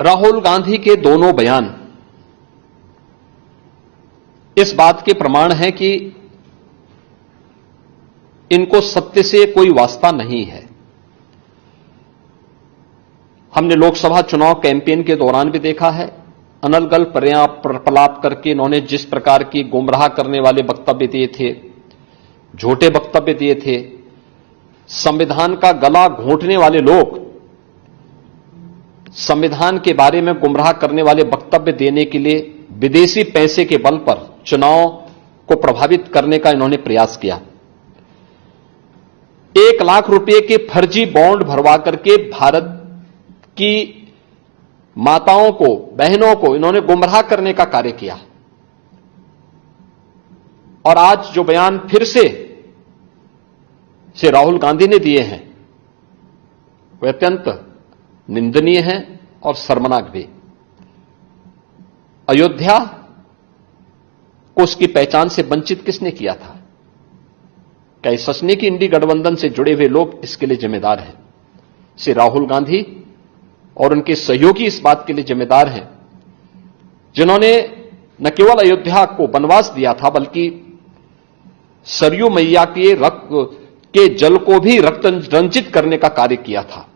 राहुल गांधी के दोनों बयान इस बात के प्रमाण हैं कि इनको सत्य से कोई वास्ता नहीं है। हमने लोकसभा चुनाव कैंपेन के दौरान भी देखा है, अनर्गल प्रलाप करके इन्होंने जिस प्रकार की गुमराह करने वाले वक्तव्य दिए थे, झूठे वक्तव्य दिए थे, संविधान का गला घोंटने वाले लोग संविधान के बारे में गुमराह करने वाले वक्तव्य देने के लिए विदेशी पैसे के बल पर चुनाव को प्रभावित करने का इन्होंने प्रयास किया। 1 लाख रुपए के फर्जी बॉन्ड भरवा करके भारत की माताओं को, बहनों को इन्होंने गुमराह करने का कार्य किया। और आज जो बयान फिर से राहुल गांधी ने दिए हैं वे अत्यंत निंदनीय है और शर्मनाक भी। अयोध्या को उसकी पहचान से वंचित किसने किया था? क्या इस सच नहीं कि इंडी गठबंधन से जुड़े हुए लोग इसके लिए जिम्मेदार हैं? श्री राहुल गांधी और उनके सहयोगी इस बात के लिए जिम्मेदार हैं जिन्होंने न केवल अयोध्या को वनवास दिया था बल्कि सरयू मैया के रक्त के जल को भी रक्त रंजित करने का कार्य किया था।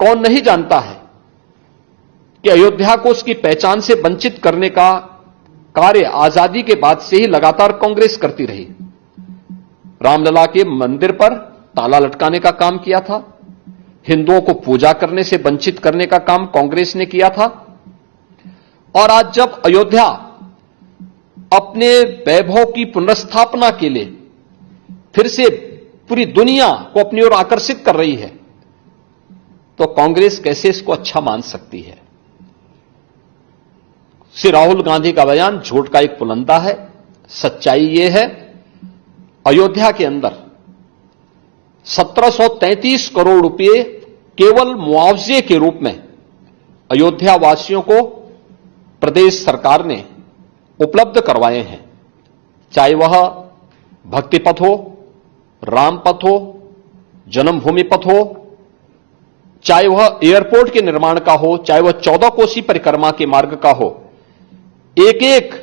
कौन नहीं जानता है कि अयोध्या को उसकी पहचान से वंचित करने का कार्य आजादी के बाद से ही लगातार कांग्रेस करती रही। रामलला के मंदिर पर ताला लटकाने का काम किया था, हिंदुओं को पूजा करने से वंचित करने का काम कांग्रेस ने किया था। और आज जब अयोध्या अपने वैभव की पुनर्स्थापना के लिए फिर से पूरी दुनिया को अपनी ओर आकर्षित कर रही है तो कांग्रेस कैसे इसको अच्छा मान सकती है? श्री राहुल गांधी का बयान झूठ का एक पुलंदा है। सच्चाई यह है, अयोध्या के अंदर 1733 करोड़ रुपए केवल मुआवजे के रूप में अयोध्या वासियों को प्रदेश सरकार ने उपलब्ध करवाए हैं। चाहे वह भक्ति पथ हो, राम पथ हो, जन्मभूमि पथ हो, चाहे वह एयरपोर्ट के निर्माण का हो, चाहे वह 14 कोसी परिक्रमा के मार्ग का हो, एक एक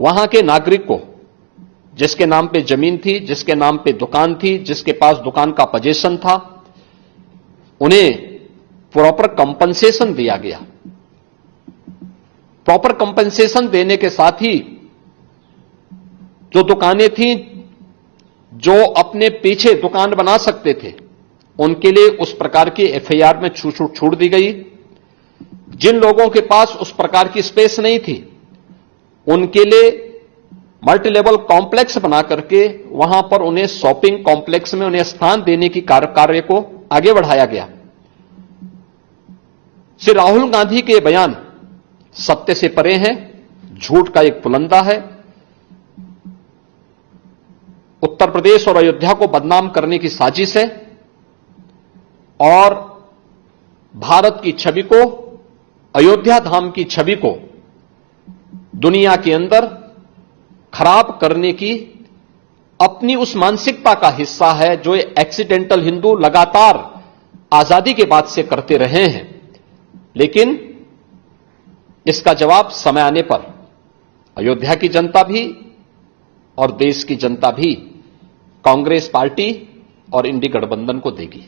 वहां के नागरिक को जिसके नाम पे जमीन थी, जिसके नाम पे दुकान थी, जिसके पास दुकान का पोजीशन था, उन्हें प्रॉपर कंपनसेशन दिया गया। प्रॉपर कंपनसेशन देने के साथ ही जो दुकानें थी, जो अपने पीछे दुकान बना सकते थे, उनके लिए उस प्रकार की एफआईआर में छूट दी गई। जिन लोगों के पास उस प्रकार की स्पेस नहीं थी, उनके लिए मल्टी लेवल कॉम्प्लेक्स बना करके वहां पर उन्हें शॉपिंग कॉम्प्लेक्स में उन्हें स्थान देने की कार्य को आगे बढ़ाया गया। श्री राहुल गांधी के बयान सत्य से परे हैं, झूठ का एक पुलंदा है। उत्तर प्रदेश और अयोध्या को बदनाम करने की साजिश है और भारत की छवि को, अयोध्या धाम की छवि को दुनिया के अंदर खराब करने की अपनी उस मानसिकता का हिस्सा है जो एक्सीडेंटल हिंदू लगातार आजादी के बाद से करते रहे हैं। लेकिन इसका जवाब समय आने पर अयोध्या की जनता भी और देश की जनता भी कांग्रेस पार्टी और इंडी गठबंधन को देगी।